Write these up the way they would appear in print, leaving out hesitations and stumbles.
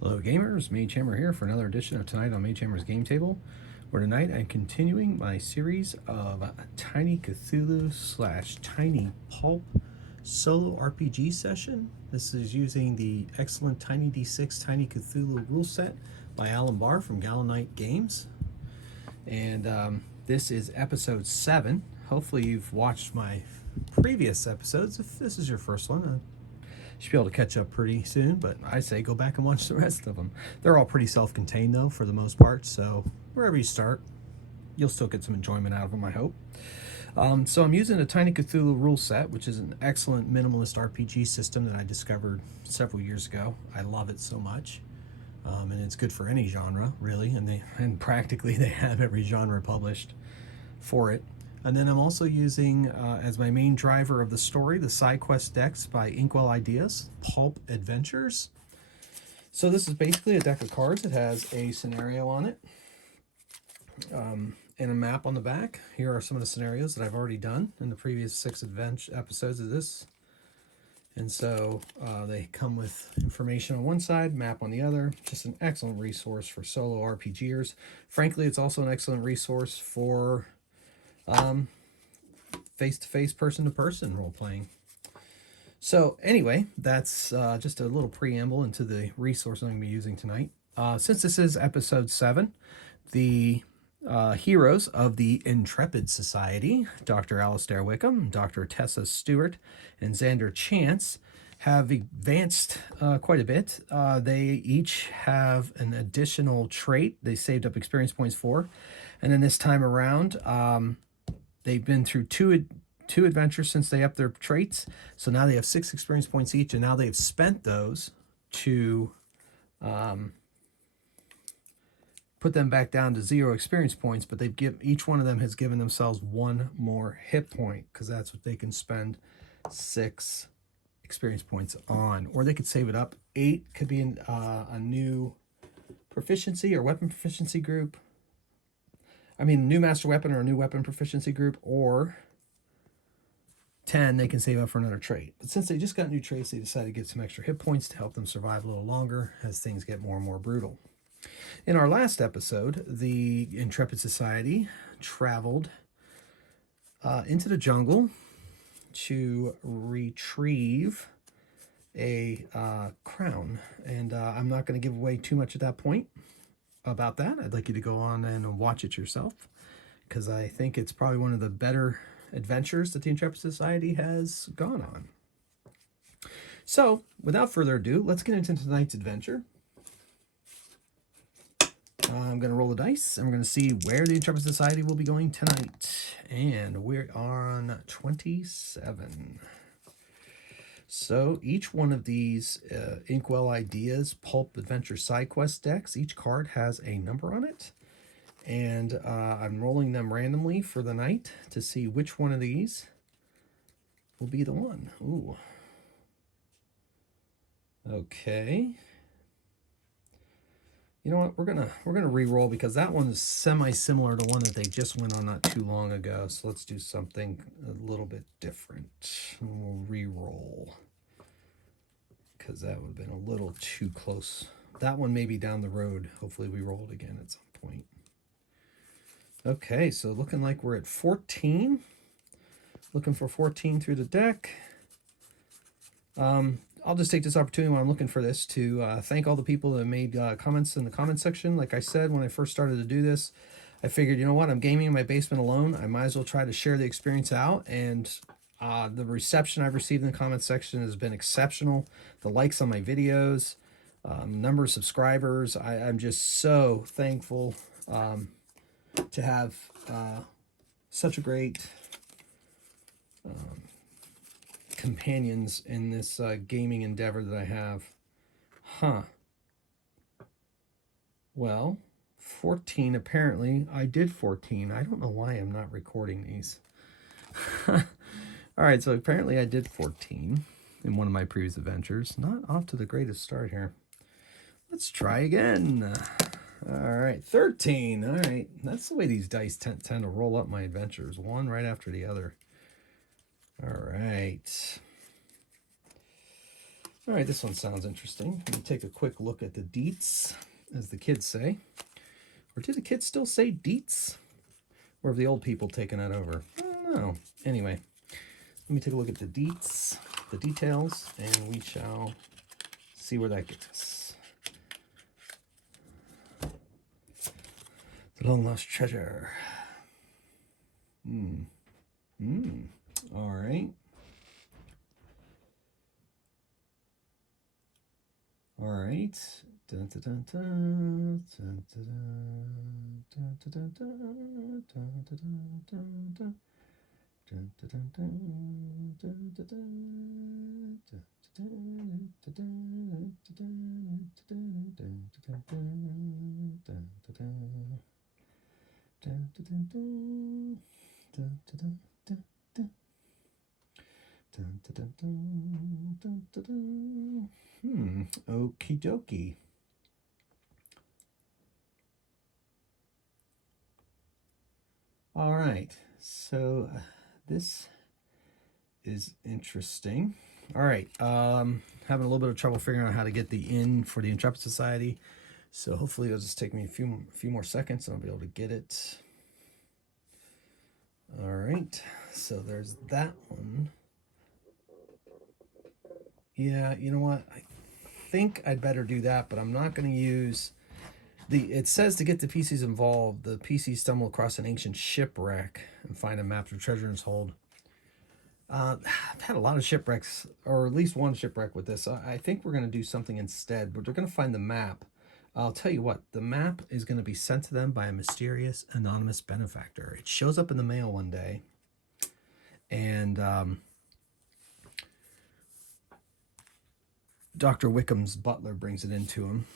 Hello gamers, Magehammer here for another edition of Tonight on Magehammer's Game Table, where tonight I'm continuing my series of Tiny Cthulhu / Tiny Pulp solo RPG session. This is using the excellent Tiny D6 Tiny Cthulhu rule set by Alan Barr from Gallanite Games. And this is episode 7. Hopefully you've watched my previous episodes. If this is your first one, should be able to catch up pretty soon, but I say go back and watch the rest of them. They're all pretty self-contained though, for the most part, so wherever you start, you'll still get some enjoyment out of them, I hope. So I'm using a Tiny Cthulhu rule set, which is an excellent minimalist RPG system that I discovered several years ago. I love it so much, and it's good for any genre, really, and practically they have every genre published for it. And then I'm also using, as my main driver of the story, the side quest decks by Inkwell Ideas, Pulp Adventures. So this is basically a deck of cards. It has a scenario on it and a map on the back. Here are some of the scenarios that I've already done in the previous 6 episodes of this. And so they come with information on one side, map on the other. Just an excellent resource for solo RPGers. Frankly, it's also an excellent resource for face-to-face, person-to-person role-playing. So anyway, that's just a little preamble into the resource I'm going to be using tonight. Since this is episode 7, the heroes of the Intrepid Society, Dr. Alastair Wickham, Dr. Tessa Stewart, and Xander Chance, have advanced quite a bit. They each have an additional trait they saved up experience points for. And then this time around, they've been through two adventures since they upped their traits. So now they have 6 experience points each, and now they've spent those to put them back down to 0 experience points, but each one of them has given themselves 1 more hit point, because that's what they can spend 6 experience points on. Or they could save it up. 8 could be a new proficiency or weapon proficiency group. I mean, new master weapon or a new weapon proficiency group, or 10, they can save up for another trait. But since they just got new traits, they decided to get some extra hit points to help them survive a little longer as things get more and more brutal. In our last episode, the Intrepid Society traveled into the jungle to retrieve a crown. And I'm not going to give away too much at that point about that. I'd like you to go on and watch it yourself, because I think it's probably one of the better adventures that the Intrepid Society has gone on. So without further ado, let's get into tonight's adventure. I'm going to roll the dice and we're going to see where the Intrepid Society will be going tonight. And we're on 27. So each one of these Inkwell Ideas Pulp Adventure side quest decks, each card has a number on it. And I'm rolling them randomly for the night to see which one of these will be the one. Ooh. Okay. You know what? We're gonna re-roll, because that one is semi-similar to one that they just went on not too long ago. So let's do something a little bit different. We'll re-roll, because that would have been a little too close. That one may be down the road. Hopefully we roll it again at some point. Okay, so looking like we're at 14. Looking for 14 through the deck. I'll just take this opportunity while I'm looking for this to thank all the people that made comments in the comment section. Like I said, when I first started to do this, I figured, you know what, I'm gaming in my basement alone. I might as well try to share the experience out. And the reception I've received in the comment section has been exceptional. The likes on my videos, number of subscribers. I'm just so thankful to have such a great companions in this gaming endeavor that I have. Well, 14, apparently I did 14. I don't know why I'm not recording these. All right, so apparently I did 14 in one of my previous adventures. Not off to the greatest start here. Let's try again. All right, 13. All right, that's the way these dice tend to roll up my adventures, one right after the other. All right. All right, this one sounds interesting. Let me take a quick look at the deets, as the kids say. Or do the kids still say deets? Or have the old people taken that over? I don't know. Anyway, let me take a look at the deets, the details, and we shall see where that gets us. The long lost treasure. All right. All right. Dun, dun, dun, dun, dun, dun, dun, dun, dun, dun, dun, dun, dun. Okie dokie. All right, so this is interesting. All right, having a little bit of trouble figuring out how to get the in for the Intrepid Society, so hopefully it'll just take me a few more seconds and I'll be able to get it. All right, so there's that one. Yeah, you know what? I think I'd better do that, but I'm not going to use it says to get the PCs involved, the PCs stumble across an ancient shipwreck and find a map of treasure in its hold. I've had a lot of shipwrecks, or at least one shipwreck with this. I think we're going to do something instead, but we're going to find the map. I'll tell you what, the map is going to be sent to them by a mysterious anonymous benefactor. It shows up in the mail one day, and Dr. Wickham's butler brings it into him,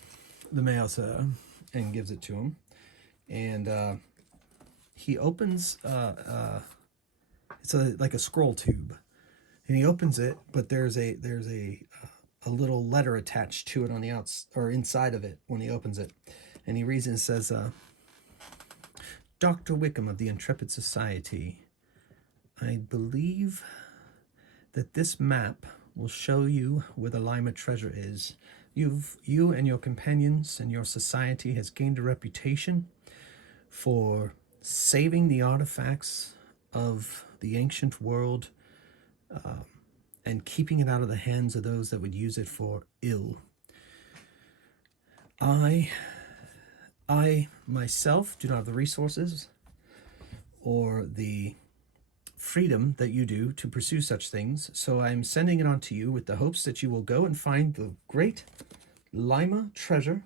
the mail, and gives it to him. And he opens, it's like a scroll tube. And he opens it, but there's a little letter attached to it on the or inside of it when he opens it. And he reads it and says, Dr. Wickham of the Intrepid Society, I believe that this map will show you where the Lima treasure is. You and your companions and your society has gained a reputation for saving the artifacts of the ancient world and keeping it out of the hands of those that would use it for ill. I myself do not have the resources or the freedom that you do to pursue such things, so I'm sending it on to you with the hopes that you will go and find the great Lima treasure,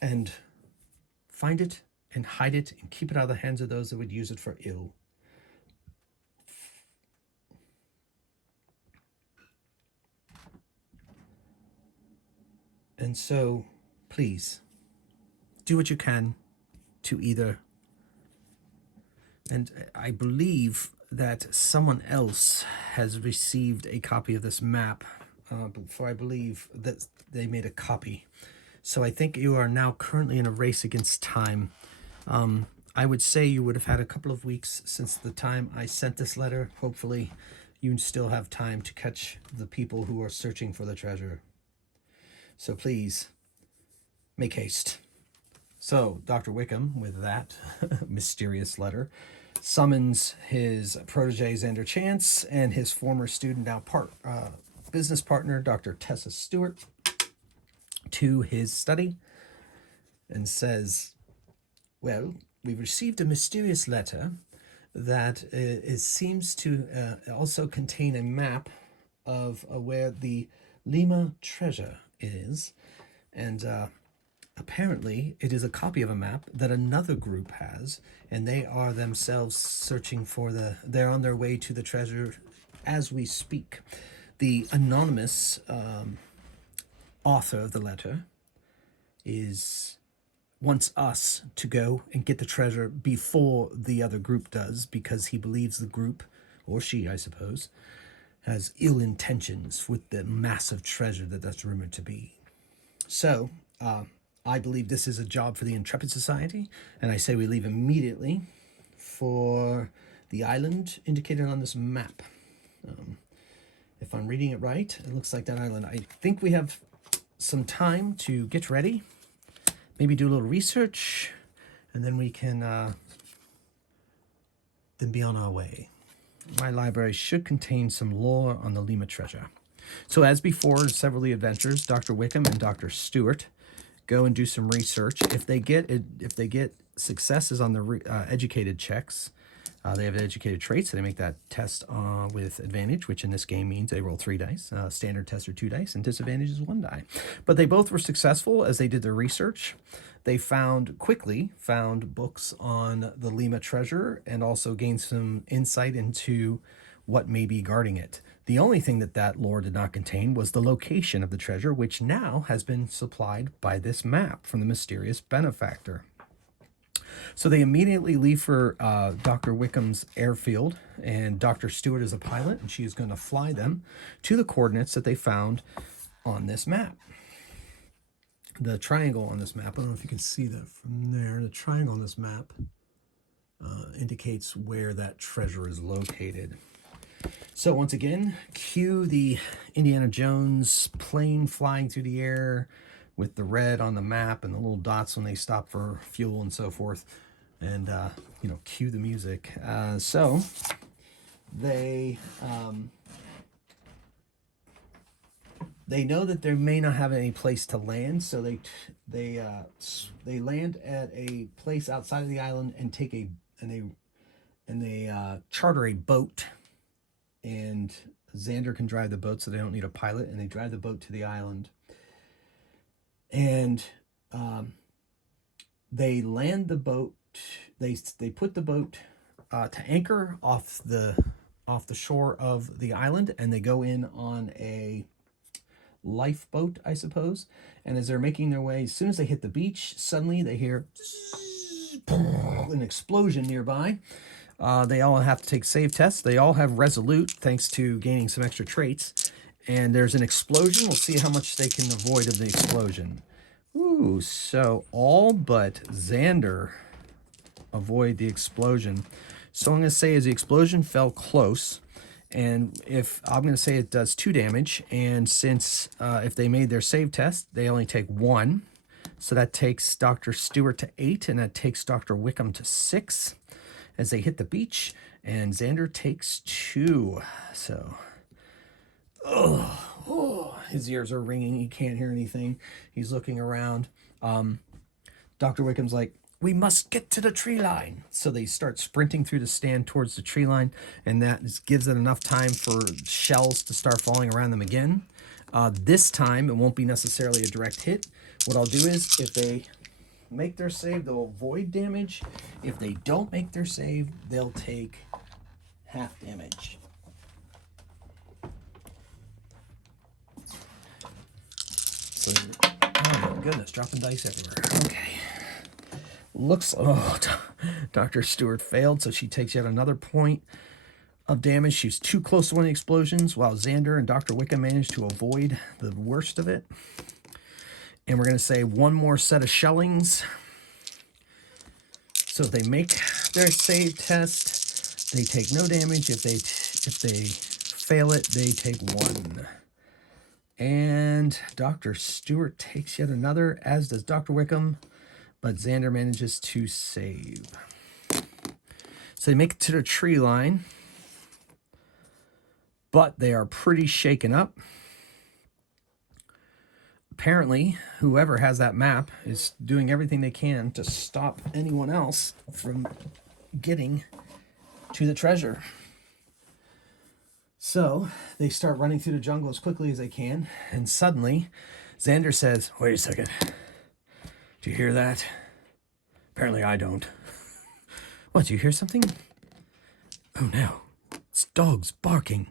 and find it and hide it and keep it out of the hands of those that would use it for ill. And so, please, do what you can to either, and I believe that someone else has received a copy of this map before I believe that they made a copy. So I think you are now currently in a race against time. I would say you would have had a couple of weeks since the time I sent this letter. Hopefully you still have time to catch the people who are searching for the treasure. So please, make haste. So Dr. Wickham, with that mysterious letter, summons his protege, Xander Chance, and his former student, now business partner, Dr. Tessa Stewart, to his study and says, well, we've received a mysterious letter that seems to also contain a map of where the Lima treasure is, and apparently it is a copy of a map that another group has, and they are themselves searching for they're on their way to the treasure as we speak. The anonymous author of the letter wants us to go and get the treasure before the other group does, because he believes the group, or she, I suppose, has ill intentions with the massive treasure that's rumored to be. So, I believe this is a job for the Intrepid Society, and I say we leave immediately for the island indicated on this map. If I'm reading it right, it looks like that island. I think we have some time to get ready, maybe do a little research, and then we can then be on our way. My library should contain some lore on the Lima treasure. So as before, several of the adventures, Dr. Wickham and Dr. Stewart go and do some research. If they get successes on the educated checks, they have educated traits, so they make that test with advantage, which in this game means they roll 3 dice. Standard test are 2 dice, and disadvantage is 1 die. But they both were successful as they did their research. They quickly found books on the Lima treasure and also gained some insight into what may be guarding it. The only thing that lore did not contain was the location of the treasure, which now has been supplied by this map from the mysterious benefactor. So they immediately leave for Dr. Wickham's airfield, and Dr. Stewart is a pilot, and she is going to fly them to the coordinates that they found on this map. The triangle on this map, I don't know if you can see that from there, the triangle on this map indicates where that treasure is located. So once again, cue the Indiana Jones plane flying through the air with the red on the map and the little dots when they stop for fuel and so forth. And, cue the music. So they know that they may not have any place to land, so they land at a place outside of the island and they charter a boat, and Xander can drive the boat, so they don't need a pilot, and they drive the boat to the island, and they land the boat. They put the boat to anchor off the shore of the island, and they go in on a lifeboat, I suppose. And as they're making their way, as soon as they hit the beach, suddenly they hear an explosion nearby. They all have to take save tests. They all have resolute, thanks to gaining some extra traits. And there's an explosion. We'll see how much they can avoid of the explosion. Ooh, so all but Xander avoid the explosion. So I'm going to say as the explosion fell close, and if I'm going to say it does 2 damage, and since if they made their save test, they only take 1, so that takes Dr. Stewart to 8, and that takes Dr. Wickham to 6 as they hit the beach, and Xander takes 2. So, his ears are ringing. He can't hear anything. He's looking around. Dr. Wickham's like, we must get to the tree line. So they start sprinting through the stand towards the tree line, and that gives it enough time for shells to start falling around them again. This time, it won't be necessarily a direct hit. What I'll do is, if they make their save, they'll avoid damage. If they don't make their save, they'll take half damage. So, oh my goodness, dropping dice everywhere. Okay. Dr. Stewart failed, so she takes yet another point of damage. She's too close to one of the explosions, while Xander and Dr. Wickham managed to avoid the worst of it. And we're going to say 1 more set of shellings. So if they make their save test, they take no damage. If they fail it, they take 1. And Dr. Stewart takes yet another, as does Dr. Wickham, but Xander manages to save. So they make it to the tree line, but they are pretty shaken up. Apparently, whoever has that map is doing everything they can to stop anyone else from getting to the treasure. So they start running through the jungle as quickly as they can, and suddenly Xander says, wait a second. Do you hear that? Apparently I don't. What, do you hear something? Oh no, it's dogs barking.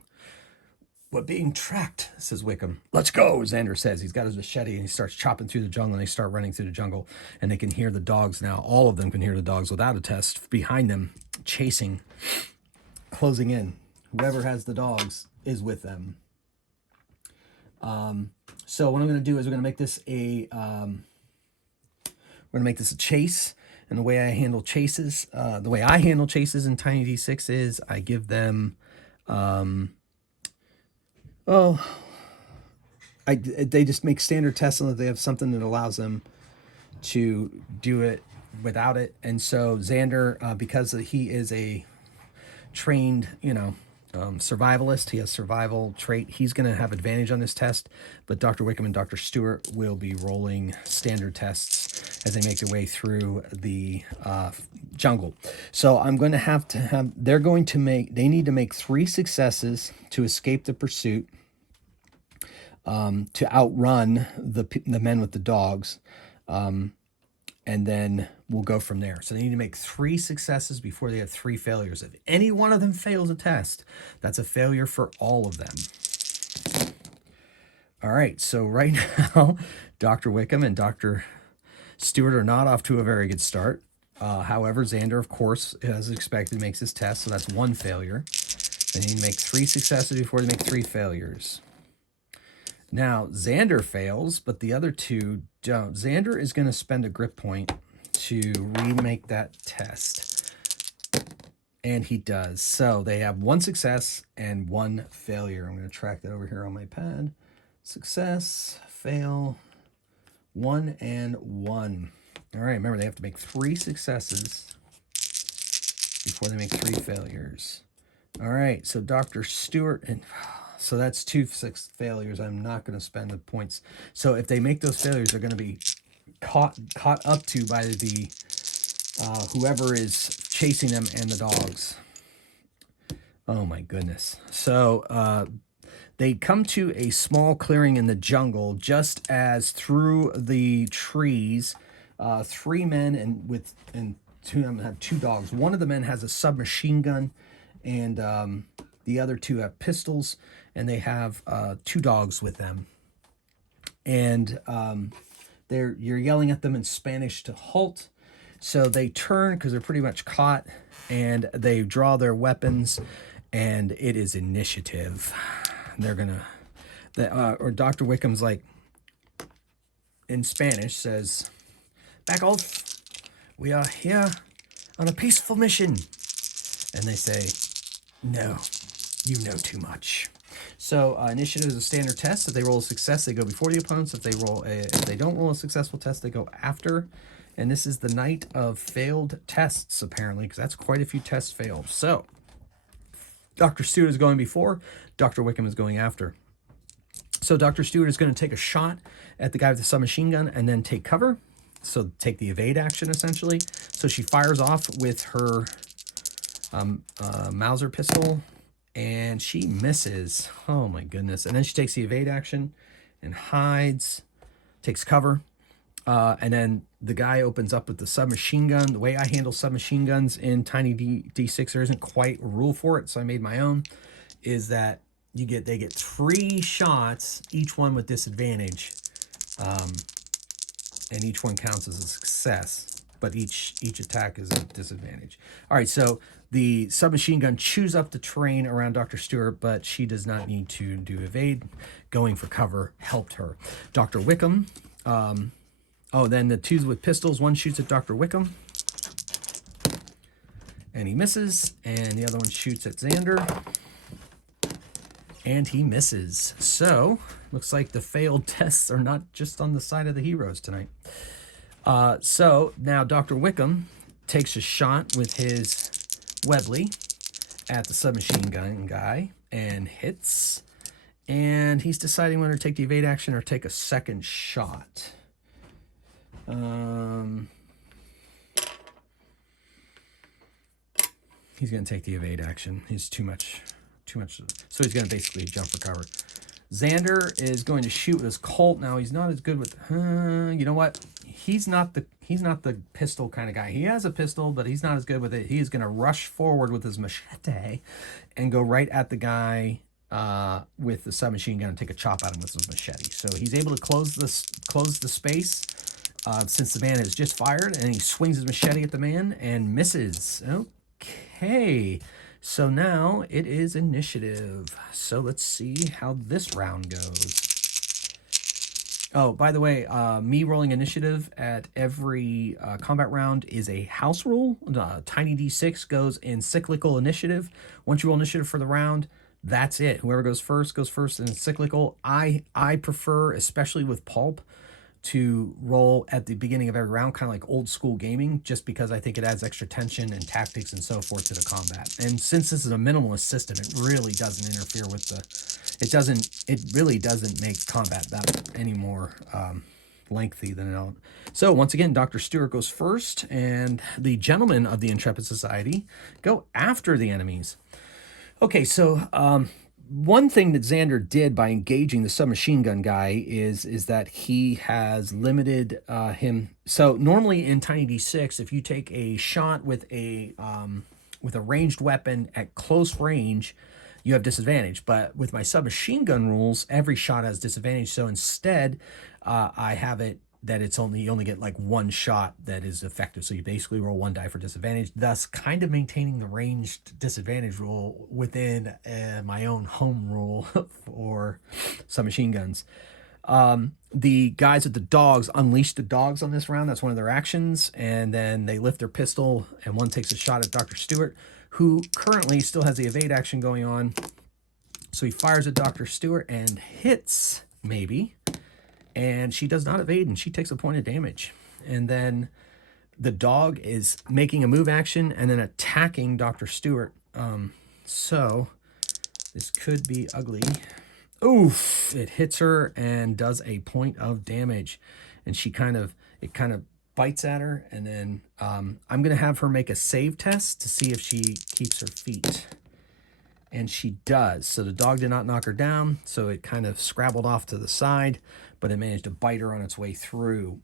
We're being tracked, says Wickham. Let's go, Xander says. He's got his machete and he starts chopping through the jungle, and they start running through the jungle, and they can hear the dogs now. All of them can hear the dogs without a test behind them, chasing, closing in. Whoever has the dogs is with them. So what I'm going to do is we're going to make this a chase. And the way I handle chases, in Tiny D6 is I give them Oh, they just make standard tests so that they have something that allows them to do it without it. And so Xander, because he is a trained, survivalist, he has survival trait, he's going to have advantage on this test. But Dr. Wickham and Dr. Stewart will be rolling standard tests as they make their way through the jungle. So I'm going to have, they need to make 3 successes to escape the pursuit, to outrun the men with the dogs. And then we'll go from there. So they need to make 3 successes before they have 3 failures. If any one of them fails a test, that's a failure for all of them. All right, so right now, Dr. Wickham and Dr. Stewart are not off to a very good start. However, Xander, of course, as expected, makes his test, so that's 1 failure. They need to make 3 successes before they make 3 failures. Now, Xander fails, but the other 2 don't. Xander is going to spend a grip point to remake that test. And he does. So they have 1 success and 1 failure. I'm going to track that over here on my pad. Success, fail, 1 and 1. All right, remember, they have to make 3 successes before they make 3 failures. All right, so Dr. Stewart and... So that's 2 failures. I'm not going to spend the points. So if they make those failures, they're going to be caught up to by the whoever is chasing them and the dogs. Oh my goodness. So they come to a small clearing in the jungle, just as through the trees, 3 men and 2 of them have 2 dogs. One of the men has a submachine gun, and the other 2 have pistols, and they have 2 dogs with them. And you're yelling at them in Spanish to halt. So they turn because they're pretty much caught, and they draw their weapons, and it is initiative. They're or Dr. Wickham's like, in Spanish, says, "Back off. We are here on a peaceful mission." And they say, "No, you know too much." So initiative is a standard test. If they roll a success, they go before the opponents. If they don't roll a successful test, they go after. And this is the night of failed tests, apparently, because that's quite a few tests failed. So Dr. Stewart is going before. Dr. Wickham is going after. So Dr. Stewart is going to take a shot at the guy with the submachine gun and then take cover. So take the evade action, essentially. So she fires off with her Mauser pistol, and she misses. Oh my goodness. And then she takes the evade action and hides, takes cover. And then the guy opens up with the submachine gun. The way I handle submachine guns in Tiny D6, there isn't quite a rule for it, so I made my own, is that they get 3 shots, each one with disadvantage. And each one counts as a success, but each attack is a disadvantage. All right, so the submachine gun chews up the terrain around Dr. Stewart, but she does not need to do evade. Going for cover helped her. Dr. Wickham, then the 2s with pistols, one shoots at Dr. Wickham, and he misses, and the other one shoots at Xander, and he misses. So looks like the failed tests are not just on the side of the heroes tonight. So now Dr. Wickham takes a shot with his Webley at the submachine gun guy and hits. And he's deciding whether to take the evade action or take a second shot. He's going to take the evade action. He's too much. So he's going to basically jump for cover. Xander is going to shoot with his Colt. Now he's not as good with. You know what? He's not the pistol kind of guy. He has a pistol, but he's not as good with it. He is going to rush forward with his machete and go right at the guy with the submachine gun and take a chop at him with his machete. So he's able to close the space since the man has just fired, and he swings his machete at the man and misses. Okay. So now it is initiative. So let's see how this round goes. Oh, by the way, me rolling initiative at every combat round is a house rule. Tiny D6 goes in cyclical initiative. Once you roll initiative for the round, that's it. Whoever goes first, and it's cyclical. I prefer, especially with Pulp, to roll at the beginning of every round, kind of like old school gaming, just because I think it adds extra tension and tactics and so forth to the combat. And since this is a minimalist system, it really doesn't interfere with it really doesn't make combat that any more lengthy than it ought. So once again, Dr. Stewart goes first, and the gentlemen of the Intrepid Society go after the enemies. Okay, so one thing that Xander did by engaging the submachine gun guy is that he has limited him. So normally in Tiny D6, if you take a shot with a ranged weapon at close range, you have disadvantage. But with my submachine gun rules, every shot has disadvantage. So instead, I have it that you only get like one shot that is effective. So you basically roll one die for disadvantage, thus kind of maintaining the ranged disadvantage rule within my own home rule for submachine guns. The guys with the dogs unleash the dogs on this round. That's one of their actions. And then they lift their pistol and one takes a shot at Dr. Stewart, who currently still has the evade action going on. So he fires at Dr. Stewart and hits, maybe. And she does not evade, and she takes a point of damage. And then the dog is making a move action and then attacking Dr. Stewart. So this could be ugly. Oof! It hits her and does a point of damage. And it kind of bites at her. And then I'm going to have her make a save test to see if she keeps her feet. And she does. So the dog did not knock her down. So it kind of scrabbled off to the side, but it managed to bite her on its way through.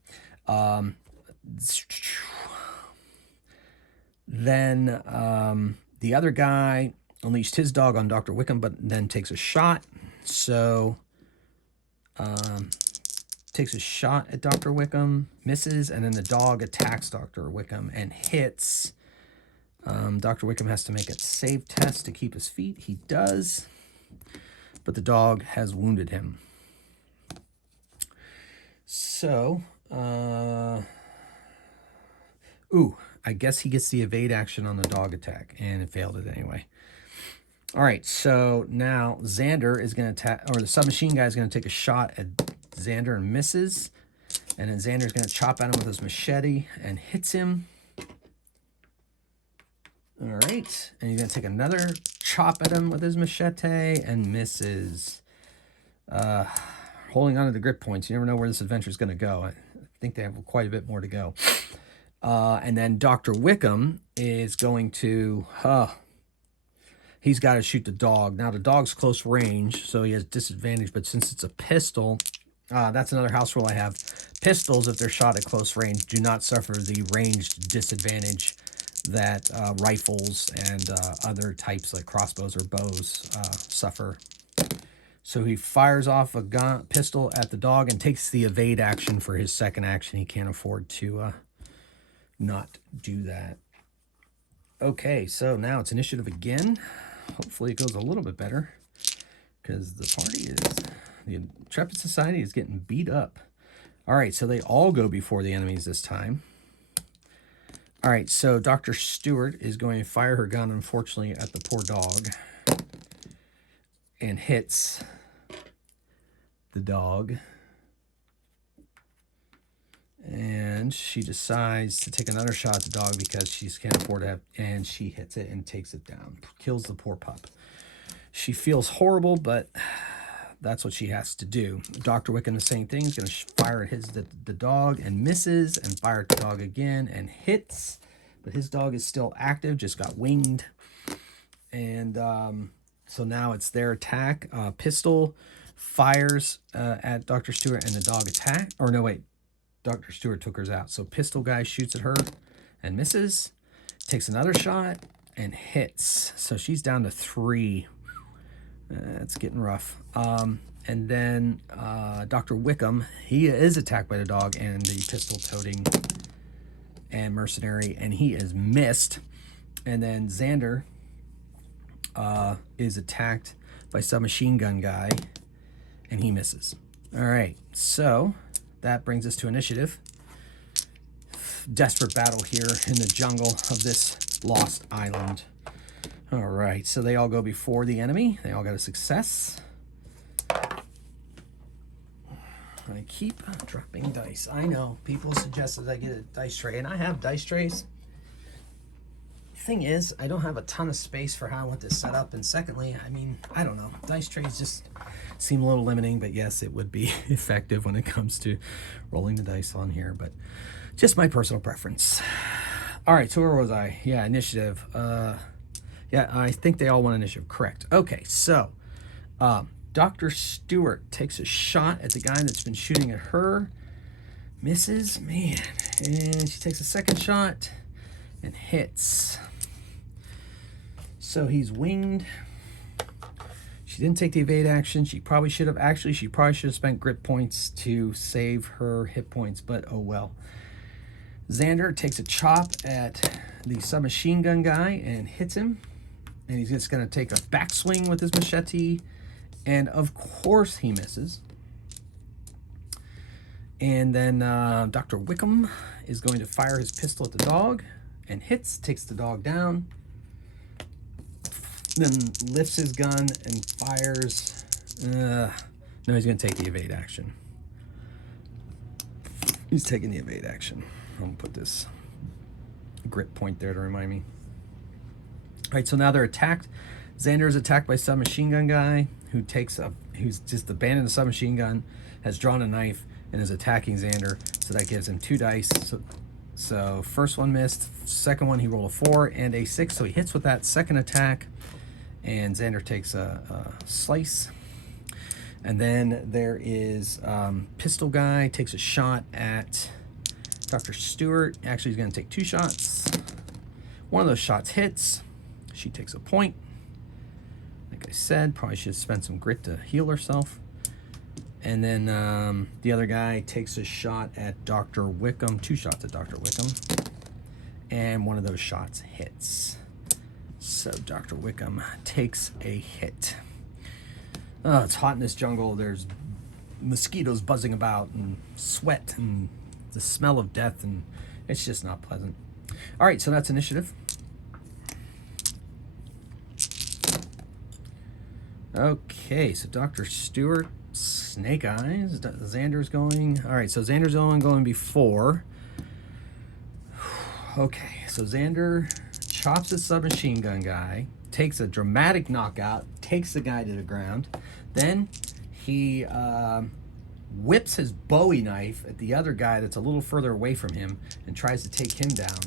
Then the other guy unleashed his dog on Dr. Wickham, but then takes a shot. So takes a shot at Dr. Wickham, misses, and then the dog attacks Dr. Wickham and hits. Dr. Wickham has to make a save test to keep his feet. He does, but the dog has wounded him. So, I guess he gets the evade action on the dog attack, and it failed it anyway. All right, so now Xander is going to attack, or the submachine guy is going to take a shot at Xander and misses, and then Xander's going to chop at him with his machete and hits him. All right, and he's going to take another chop at him with his machete and misses. Holding on to the grip points. You never know where this adventure is going to go. I think they have quite a bit more to go. And then Dr. Wickham is going to... he's got to shoot the dog. Now, the dog's close range, so he has disadvantage, but since it's a pistol... that's another house rule I have. Pistols, if they're shot at close range, do not suffer the ranged disadvantage that rifles and other types like crossbows or bows suffer. So he fires off a pistol at the dog and takes the evade action for his second action. He can't afford to not do that. Okay, so now it's initiative again. Hopefully it goes a little bit better, because the Intrepid Society is getting beat up. All right, so they all go before the enemies this time. All right, so Dr. Stewart is going to fire her gun, unfortunately, at the poor dog and hits the dog. And she decides to take another shot at the dog because she can't afford to have, and she hits it and takes it down, kills the poor pup. She feels horrible, but that's what she has to do. Dr. Wickham, the same thing. He's going to fire at the dog and misses, and fire at the dog again and hits. But his dog is still active, just got winged. And so now it's their attack. Pistol fires at Dr. Stewart, and the dog attack. Or no, wait. Dr. Stewart took hers out. So pistol guy shoots at her and misses. Takes another shot and hits. So she's down to 3. It's getting rough. And then Dr. Wickham, he is attacked by the dog and the pistol-toting and mercenary, and he is missed. And then Xander is attacked by submachine gun guy, and he misses. All right, so that brings us to initiative. Desperate battle here in the jungle of this lost island. All right, so they all go before the enemy. They all got a success. I keep dropping dice. I know people suggested I get a dice tray, and I have dice trays. Thing is, I don't have a ton of space for how I want this set up, and secondly, I mean, I don't know. Dice trays just seem a little limiting, but yes, it would be effective when it comes to rolling the dice on here, but just my personal preference. All right, so where was I? Yeah, initiative. Yeah, I think they all want initiative. Correct. Okay, so Dr. Stewart takes a shot at the guy that's been shooting at her. Misses, man. And she takes a second shot and hits. So he's winged. She didn't take the evade action. She probably should have spent grit points to save her hit points, but oh well. Xander takes a chop at the submachine gun guy and hits him. And he's just going to take a backswing with his machete. And of course he misses. And then Dr. Wickham is going to fire his pistol at the dog and hits, takes the dog down. Then lifts his gun and fires. No, he's going to take the evade action. He's taking the evade action. I'm going to put this grit point there to remind me. All right, so now they're attacked. Xander is attacked by submachine gun guy who's just abandoned the submachine gun, has drawn a knife, and is attacking Xander. So that gives him 2 dice. So first one missed. Second one, he rolled a 4 and a 6. So he hits with that second attack. And Xander takes a slice. And then there is pistol guy takes a shot at Dr. Stewart. Actually, he's going to take 2 shots. One of those shots hits. She takes a point. Like I said, probably should have spent some grit to heal herself. And then the other guy takes a shot at Dr. Wickham. 2 shots at Dr. Wickham. And one of those shots hits. So Dr. Wickham takes a hit. Oh, it's hot in this jungle. There's mosquitoes buzzing about and sweat and the smell of death, and it's just not pleasant. All right, so that's initiative. Okay, so Dr. Stewart, Snake Eyes, Xander's going. All right, so Xander's the only one going before. Okay, so Xander chops the submachine gun guy, takes a dramatic knockout, takes the guy to the ground. Then he whips his Bowie knife at the other guy that's a little further away from him and tries to take him down.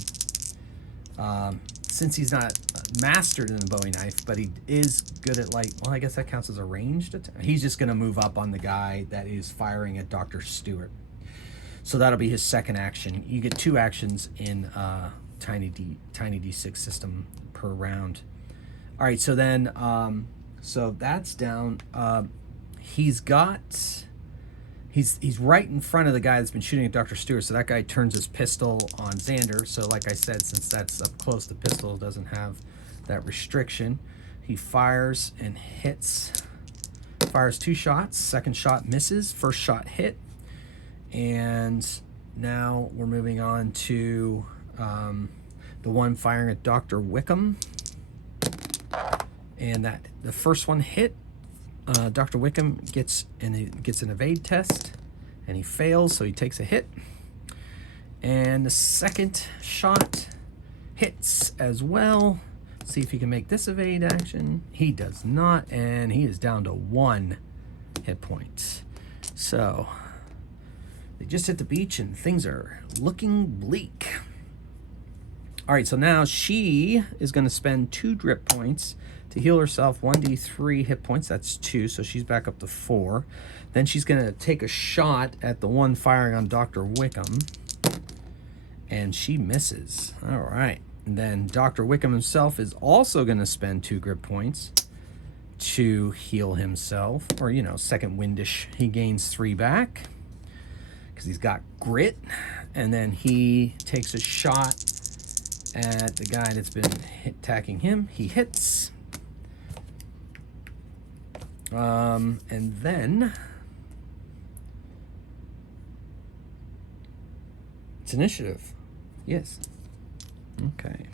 Since he's not mastered in the Bowie knife, but he is good at, like, well, I guess that counts as a ranged attack. He's just going to move up on the guy that is firing at Dr. Stewart. So that'll be his second action. You get 2 actions in Tiny D6 system per round. All right, so then, so that's down. He's right in front of the guy that's been shooting at Dr. Stewart, so that guy turns his pistol on Xander. So like I said, since that's up close, the pistol doesn't have that restriction. He fires and hits. Fires 2 shots. Second shot misses. First shot hit. And now we're moving on to the one firing at Dr. Wickham. And that the first one hit. Dr. Wickham gets an evade test, and he fails, so he takes a hit. And the second shot hits as well. See if he can make this evade action. He does not, and he is down to 1 hit point. So they just hit the beach, and things are looking bleak. All right, so now she is going to spend 2 drip points to heal herself 1d3 hit points. That's 2, so she's back up to 4. Then she's going to take a shot at the one firing on Dr. Wickham, and she misses. All right. And then Dr. Wickham himself is also going to spend 2 grit points to heal himself, or, you know, second windish. He gains 3 back because he's got grit. And then he takes a shot at the guy that's been attacking him. He hits. And then it's initiative. Yes. Okay.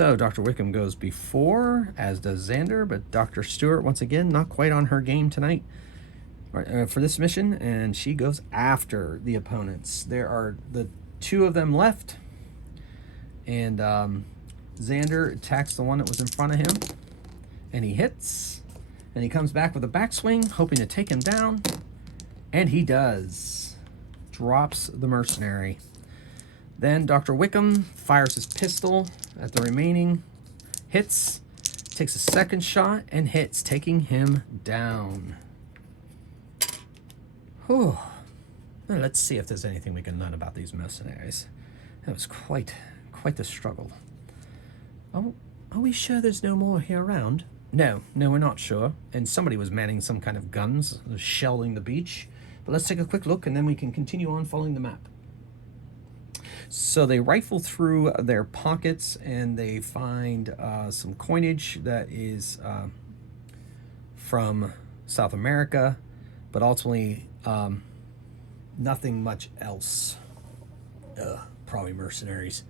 So Dr. Wickham goes before, as does Xander, but Dr. Stewart, once again, not quite on her game tonight for this mission, and she goes after the opponents. There are the two of them left, and Xander attacks the one that was in front of him, and he hits, and he comes back with a backswing, hoping to take him down, and he does. Drops the mercenary. Then Dr. Wickham fires his pistol at the remaining, hits, takes a second shot, and hits, taking him down. Whew. Well, let's see if there's anything we can learn about these mercenaries. That was quite the struggle. Oh, are we sure there's no more here around? No, we're not sure. And somebody was manning some kind of guns, shelling the beach. But let's take a quick look, and then we can continue on following the map. So they rifle through their pockets, and they find some coinage that is from South America, but ultimately nothing much else. Probably mercenaries.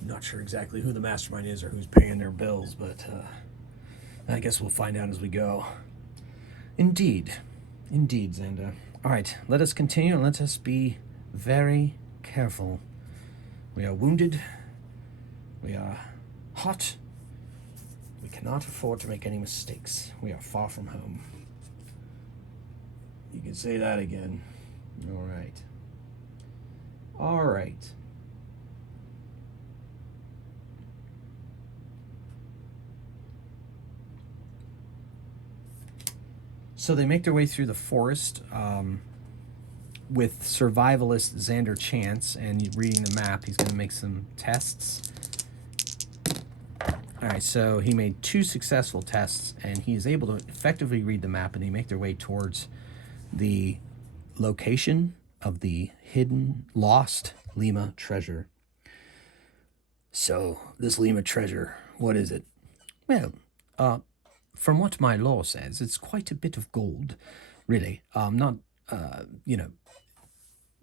Not sure exactly who the mastermind is or who's paying their bills, but I guess we'll find out as we go. Indeed, Xander. All right, let us continue, and let us be very careful. We are wounded. We are hot. We cannot afford to make any mistakes. We are far from home. You can say that again. All right. All right. So they make their way through the forest with survivalist Xander Chance, and reading the map, he's going to make some tests. All right, so he made 2 successful tests, and he is able to effectively read the map, and they make their way towards the location of the hidden, lost Lima treasure. So, this Lima treasure, what is it? Well, from what my law says, it's quite a bit of gold, really. Not,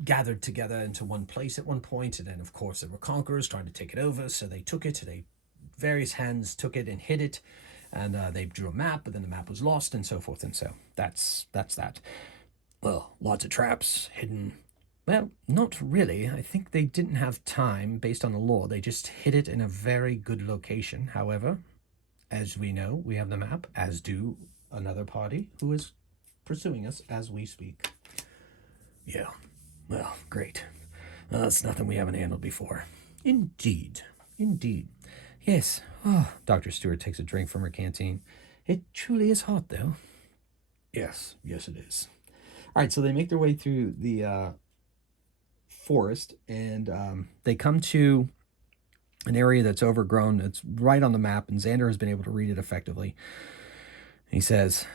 gathered together into one place at one point, and then, of course, there were conquerors trying to take it over, so they took it, various hands took it and hid it, and they drew a map, but then the map was lost, and so forth, and so that's that. Well, lots of traps, hidden. Well, not really. I think they didn't have time, based on the law. They just hid it in a very good location. However, as we know, we have the map, as do another party who is pursuing us as we speak. Yeah. Well, great. That's nothing we haven't handled before. Indeed. Yes. Oh, Dr. Stewart takes a drink from her canteen. It truly is hot, though. Yes, it is. All right, so they make their way through the forest, and they come to an area that's overgrown. It's right on the map, and Xander has been able to read it effectively. He says,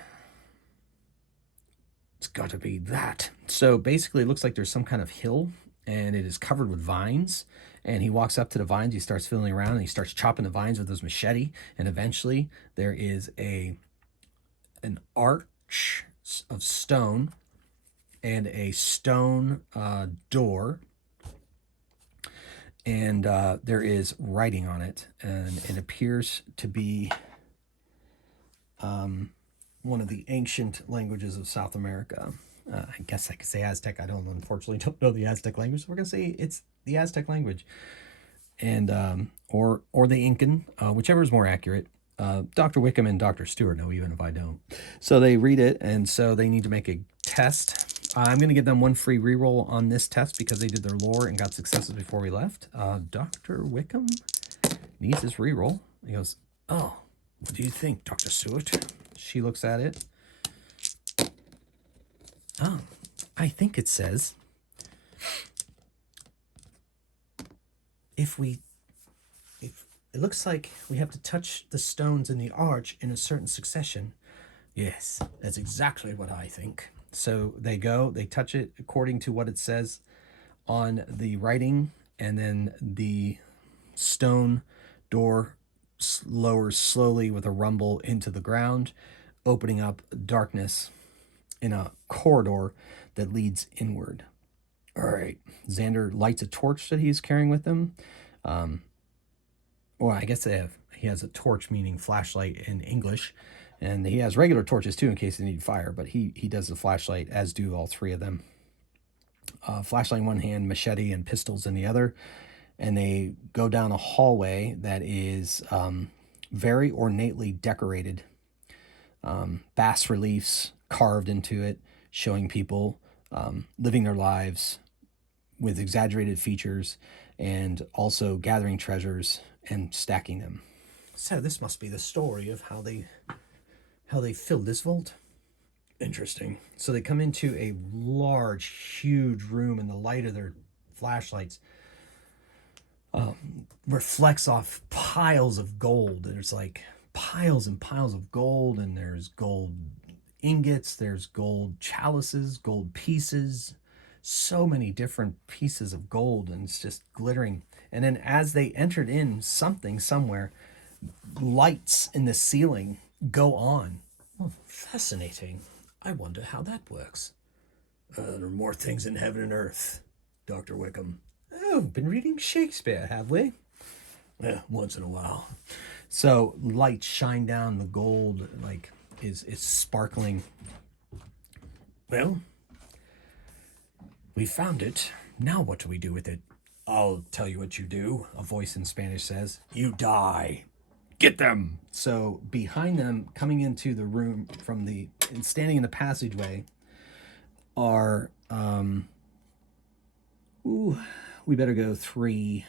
it's got to be that. So basically, it looks like there's some kind of hill, and it is covered with vines. And he walks up to the vines, he starts feeling around, and he starts chopping the vines with his machete. And eventually, there is an arch of stone and a stone door. And there is writing on it, and it appears to be one of the ancient languages of South America. I guess I could say Aztec. I unfortunately don't know the Aztec language, so we're going to say it's the Aztec language. And or the Incan, whichever is more accurate. Dr. Wickham and Dr. Stewart know, even if I don't. So they read it, and so they need to make a test. I'm going to give them 1 free reroll on this test because they did their lore and got successes before we left. Dr. Wickham needs his reroll. He goes, oh, what do you think, Dr. Stewart? She looks at it. Oh, I think it says, if it looks like we have to touch the stones in the arch in a certain succession. Yes, that's exactly what I think. So they touch it according to what it says on the writing, and then the stone door lowers slowly with a rumble into the ground, opening up darkness in a corridor that leads inward. All right, Xander lights a torch that he's carrying with him. Well, I guess they have he has a torch, meaning flashlight in English, and he has regular torches too in case they need fire, but he does the flashlight, as do all three of them. Flashlight in one hand, machete and pistols in the other, and they go down a hallway that is very ornately decorated. Bas reliefs carved into it, showing people living their lives with exaggerated features, and also gathering treasures and stacking them. So this must be the story of how they filled this vault. Interesting. So they come into a large, huge room, and the light of their flashlights reflects off piles of gold. There's like piles and piles of gold, and there's gold ingots, there's gold chalices, gold pieces, so many different pieces of gold, and it's just glittering. And then as they entered in something somewhere, lights in the ceiling go on. Oh, fascinating. I wonder how that works. There are more things in heaven and earth, Dr. Wickham. Oh, been reading Shakespeare, have we? Yeah, once in a while. So lights shine down, the gold like is sparkling. Well, we found it. Now what do we do with it? I'll tell you what you do, a voice in Spanish says. You die. Get them! So behind them, coming into the room and standing in the passageway are, we better go 3.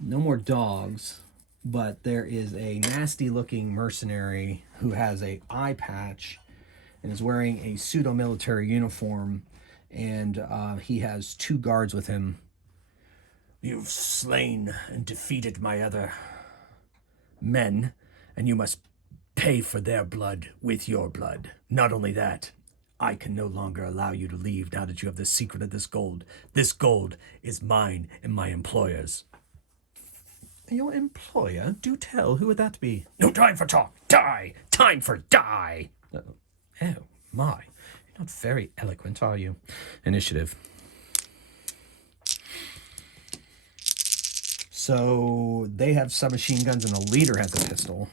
No more dogs, but there is a nasty looking mercenary who has a eye patch and is wearing a pseudo-military uniform, and he has 2 guards with him. You've slain and defeated my other men, and you must pay for their blood with your blood. Not only that, I can no longer allow you to leave now that you have the secret of this gold. This gold is mine and my employer's. Your employer? Do tell. Who would that be? No time for talk. Die! Time for die! Oh, my. You're not very eloquent, are you? Initiative. So they have submachine guns, and the leader has a pistol.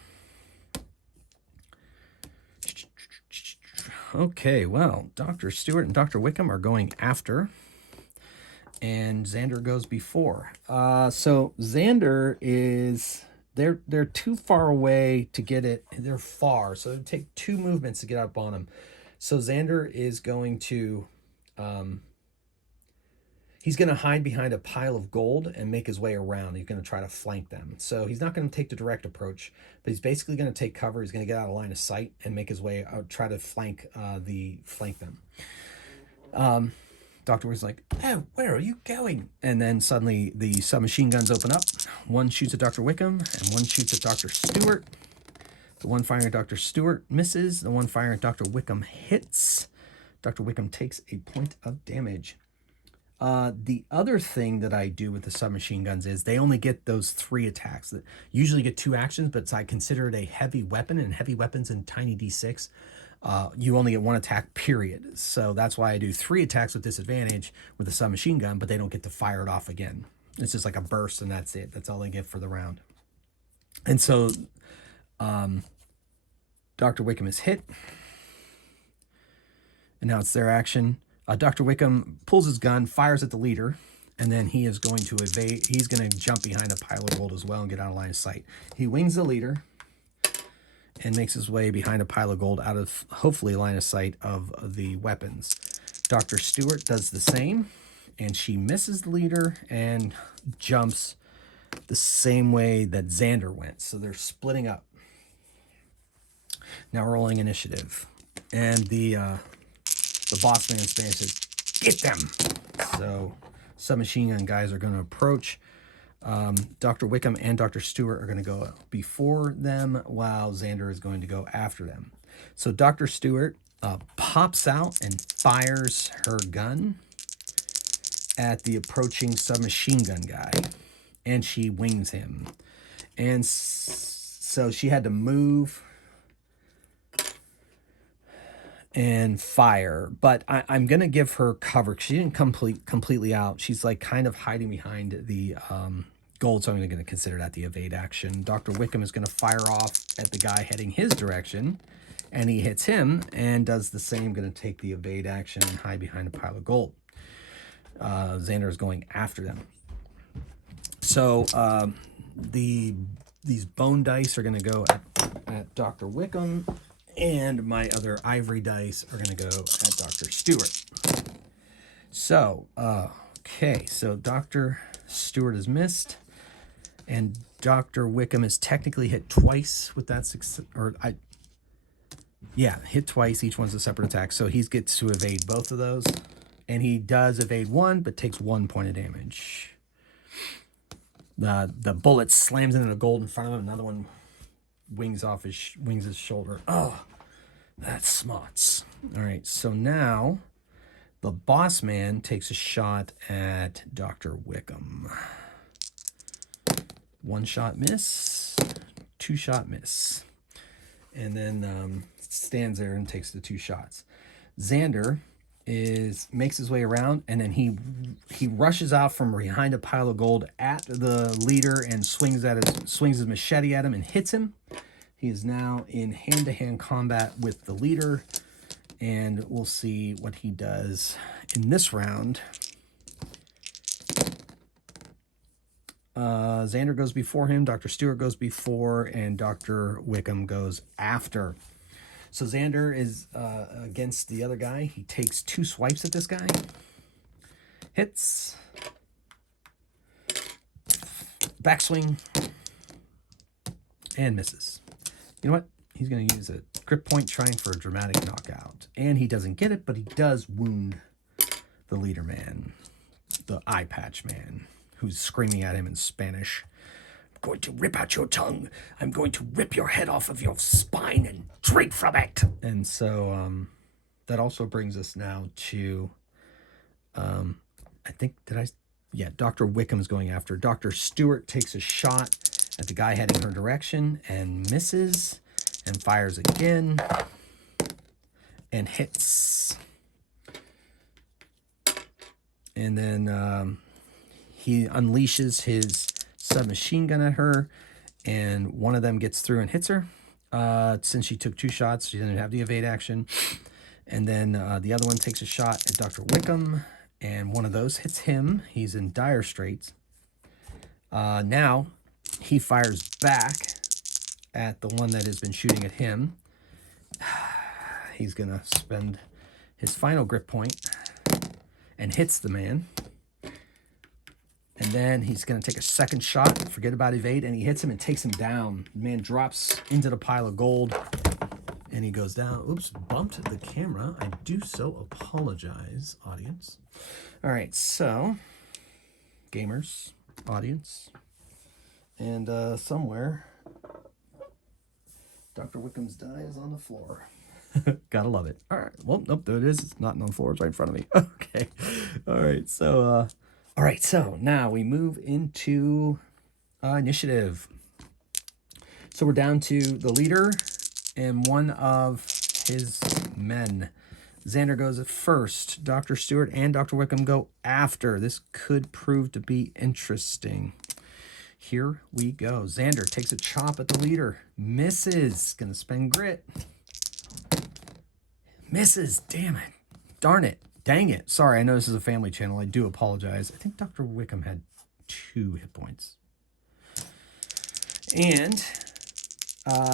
Okay, well, Dr. Stewart and Dr. Wickham are going after, and Xander goes before. So Xander is, they're too far away to get it. They're far, so it would take 2 movements to get up on him. So Xander is going to, he's going to hide behind a pile of gold and make his way around. He's going to try to flank them. So he's not going to take the direct approach, but he's basically going to take cover. He's going to get out of line of sight and make his way out, try to flank them. Dr. was like, oh, where are you going? And then suddenly the submachine guns open up. One shoots at Dr. Wickham and one shoots at Dr. Stewart. The one firing at Dr. Stewart misses. The one firing at Dr. Wickham hits. Dr. Wickham takes a point of damage. The other thing that I do with the submachine guns is they only get those 3 attacks. That usually get 2 actions, but I consider it a heavy weapon, and heavy weapons in tiny D6, you only get 1 attack, period. So that's why I do 3 attacks with disadvantage with the submachine gun, but they don't get to fire it off again. It's just like a burst, and that's it. That's all they get for the round. And so Dr. Wickham is hit, and now it's their action. Dr. Wickham pulls his gun, fires at the leader, and then he is going to evade. He's going to jump behind a pile of gold as well and get out of line of sight. He wings the leader and makes his way behind a pile of gold out of, hopefully, line of sight of the weapons. Dr. Stewart does the same, and she misses the leader and jumps the same way that Xander went. So they're splitting up. Now rolling initiative. And the boss man in Spanish says, get them! So submachine gun guys are going to approach. Dr. Wickham and Dr. Stewart are going to go before them, while Xander is going to go after them. So Dr. Stewart pops out and fires her gun at the approaching submachine gun guy, and she wings him. And so she had to move and fire, but I'm gonna give her cover. She didn't completely out. She's like kind of hiding behind the gold, so I'm going to consider that the evade action. Dr. Wickham is going to fire off at the guy heading his direction, and he hits him and does the same, going to take the evade action and hide behind a pile of gold. Xander is going after them. So these bone dice are going to go at Dr. Wickham, and my other ivory dice are going to go at Dr. Stewart. So, okay, so Dr. Stewart is missed, and Dr. Wickham is technically hit twice with that hit twice. Each one's a separate attack, so he gets to evade both of those, and he does evade one, but takes 1 point of damage. The bullet slams into the gold in front of him. Another one wings his shoulder. Oh, that smarts. All right, so now the boss man takes a shot at Dr. Wickham. 1-shot miss, 2-shot miss, and then stands there and takes the 2 shots. Xander makes his way around, and then he rushes out from behind a pile of gold at the leader and swings his machete at him and hits him. He is now in hand-to-hand combat with the leader, and we'll see what he does in this round. Xander goes before him, Dr. Stewart goes before, and Dr. Wickham goes after. So Xander is against the other guy. He takes 2 swipes at this guy. Hits. Backswing. And misses. You know what? He's going to use a grip point trying for a dramatic knockout. And he doesn't get it, but he does wound the leader man. The eye patch man, who's screaming at him in Spanish. I'm going to rip out your tongue. I'm going to rip your head off of your spine and drink from it. And so that also brings us now to, Dr. Wickham is going after. Dr. Stewart takes a shot at the guy heading her direction and misses and fires again and hits. And then he unleashes his submachine gun at her, and one of them gets through and hits her. Since she took 2 shots, she didn't have the evade action. And then the other one takes a shot at Dr. Wickham, and one of those hits him. He's in dire straits. Now he fires back at the one that has been shooting at him. He's going to spend his final grip point and hits the man. And then he's going to take a second shot, forget about evade, and he hits him and takes him down. The man drops into the pile of gold, and he goes down. Oops, bumped the camera. I do so apologize, audience. All right, so, gamers, audience, and somewhere, Dr. Wickham's die is on the floor. Gotta love it. All right, well, nope, there it is. It's not on the floor. It's right in front of me. Okay, all right, so... All right, so now we move into initiative. So we're down to the leader and one of his men. Xander goes at first. Dr. Stewart and Dr. Wickham go after. This could prove to be interesting. Here we go. Xander takes a chop at the leader. Misses. Gonna spend grit. Misses. Damn it. Darn it. Dang it. Sorry, I know this is a family channel. I do apologize. I think Dr. Wickham had 2 hit points. And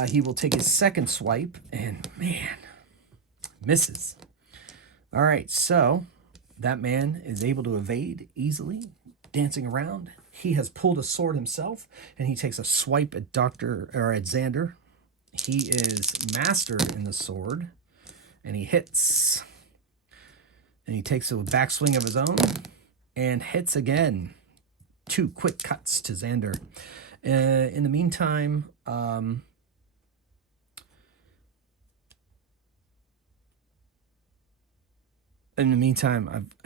he will take his second swipe, and man, misses. All right, so that man is able to evade easily, dancing around. He has pulled a sword himself, and he takes a swipe at Xander. He is mastered in the sword, and he hits. And he takes a backswing of his own and hits again. 2 quick cuts to Xander. In the meantime, I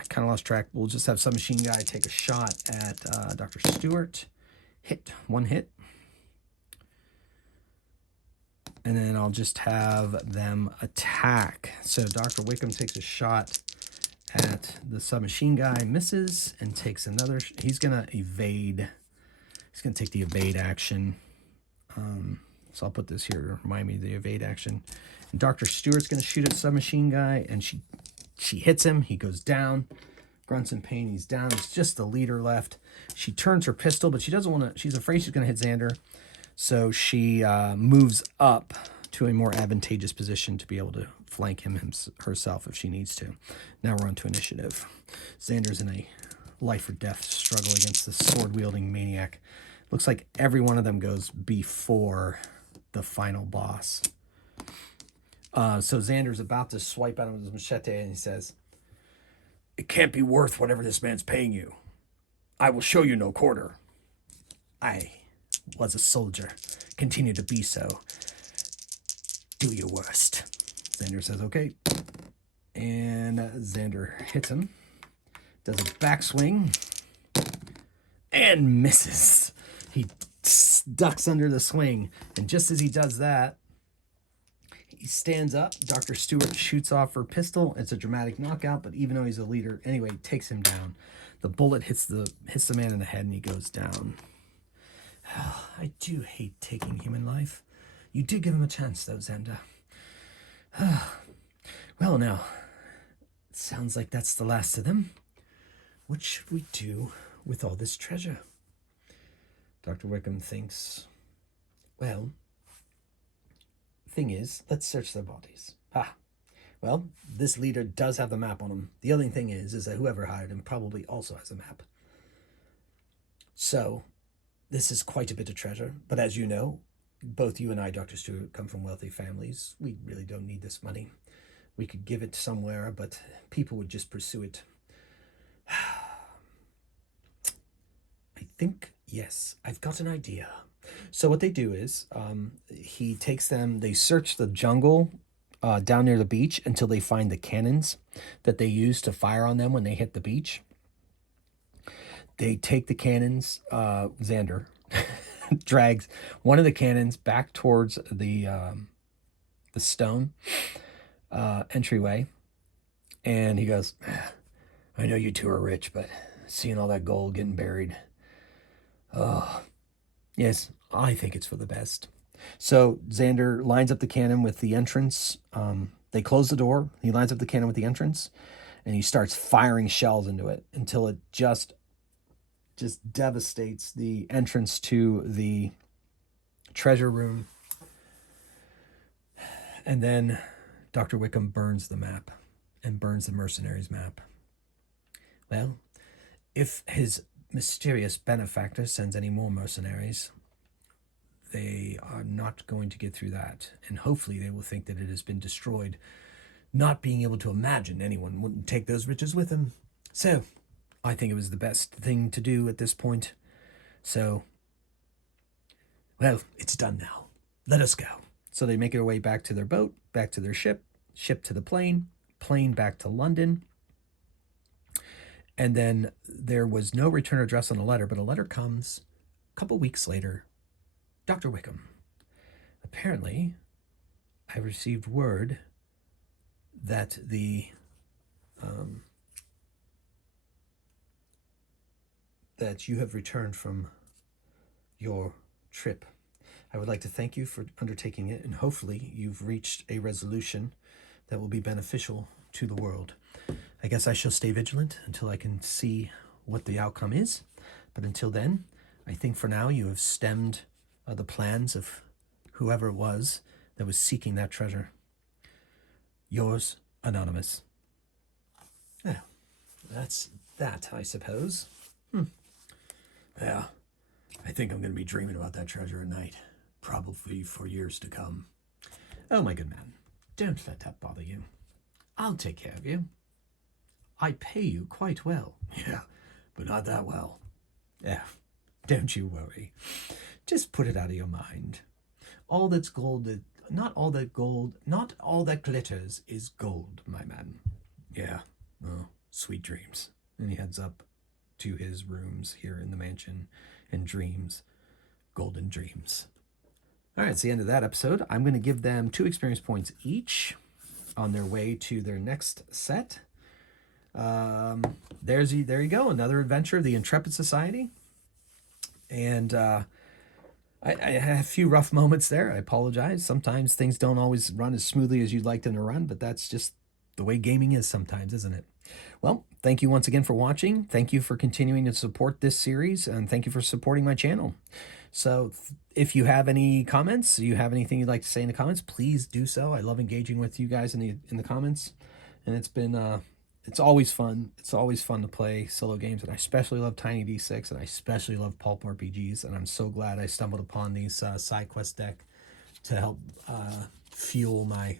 kind of lost track. We'll just have Submachine Guy take a shot at Dr. Stewart. Hit. 1 hit. And then I'll just have them attack. So Dr. Wickham takes a shot at the Submachine Guy, misses, and takes another. He's going to evade He's going to take the evade action. So I'll put this here to remind me of the evade action. And Dr. Stewart's going to shoot at submachine guy, and she hits him. He goes down. Grunts in pain. He's down. It's just the leader left. She turns her pistol, but she doesn't want to. She's afraid she's going to hit Xander. So she moves up to a more advantageous position to be able to flank him herself if she needs to. Now we're on to initiative. Xander's in a life or death struggle against the sword-wielding maniac. Looks like every one of them goes before the final boss. So Xander's about to swipe out his machete, and he says, "It can't be worth whatever this man's paying you. I will show you no quarter. I was a soldier. Continue to be so. Do your worst." Xander says, "Okay." And Xander hits him. Does a backswing. And misses. He ducks under the swing. And just as he does that, he stands up. Dr. Stewart shoots off her pistol. It's a dramatic knockout, but even though he's a leader, anyway, takes him down. The bullet hits the man in the head, and he goes down. I do hate taking human life. You did give him a chance, though, Xander. Well, now, it sounds like that's the last of them. What should we do with all this treasure? Dr. Wickham thinks, well, thing is, let's search their bodies. Well, this leader does have the map on him. The other thing is that whoever hired him probably also has a map. So, this is quite a bit of treasure. But as you know, both you and I, Dr. Stewart, come from wealthy families. We really don't need this money. We could give it somewhere, but people would just pursue it. I think, yes, I've got an idea. So what they do is he takes them, they search the jungle down near the beach until they find the cannons that they use to fire on them when they hit the beach. They take the cannons, Xander drags one of the cannons back towards the stone entryway, and he goes, "I know you two are rich, but seeing all that gold getting buried, yes, I think it's for the best." So Xander lines up the cannon with the entrance. They close the door. He lines up the cannon with the entrance, and he starts firing shells into it until it just devastates the entrance to the treasure room. And then Dr. Wickham burns the map and burns the mercenaries' map. Well, if his mysterious benefactor sends any more mercenaries, they are not going to get through that. And hopefully they will think that it has been destroyed, not being able to imagine anyone wouldn't take those riches with them. So I think it was the best thing to do at this point. So, well, it's done now. Let us go. So they make their way back to their boat, back to their ship to the plane back to London. And then there was no return address on a letter, but a letter comes a couple weeks later. "Dr. Wickham, apparently I received word that that you have returned from your trip. I would like to thank you for undertaking it, and hopefully you've reached a resolution that will be beneficial to the world. I guess I shall stay vigilant until I can see what the outcome is. But until then, I think for now you have stemmed the plans of whoever it was that was seeking that treasure. Yours, Anonymous." Well, that's that, I suppose. Yeah, I think I'm going to be dreaming about that treasure at night, probably for years to come. Oh, my good man, don't let that bother you. I'll take care of you. I pay you quite well. Yeah, but not that well. Yeah, don't you worry. Just put it out of your mind. All that's gold, not all that glitters is gold, my man. Yeah, well, sweet dreams. And he heads up to his rooms here in the mansion and dreams golden dreams. All right, it's the end of that episode. I'm going to give them 2 experience points each on their way to their next set. There you go, another adventure of the Intrepid Society. And I had a few rough moments there. I apologize. Sometimes things don't always run as smoothly as you'd like them to run, but that's just the way gaming is sometimes, isn't it? Well, thank you once again for watching. Thank you for continuing to support this series, and thank you for supporting my channel. So if you have any comments, you have anything you'd like to say in the comments, please do so. I love engaging with you guys in the comments, and it's always fun. It's always fun to play solo games, and I especially love Tiny D6, and I especially love Pulp RPGs, and I'm so glad I stumbled upon these side quest deck to help fuel my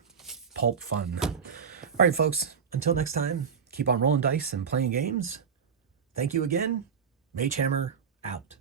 Pulp fun. All right, folks, until next time, keep on rolling dice and playing games. Thank you again. Magehammer out.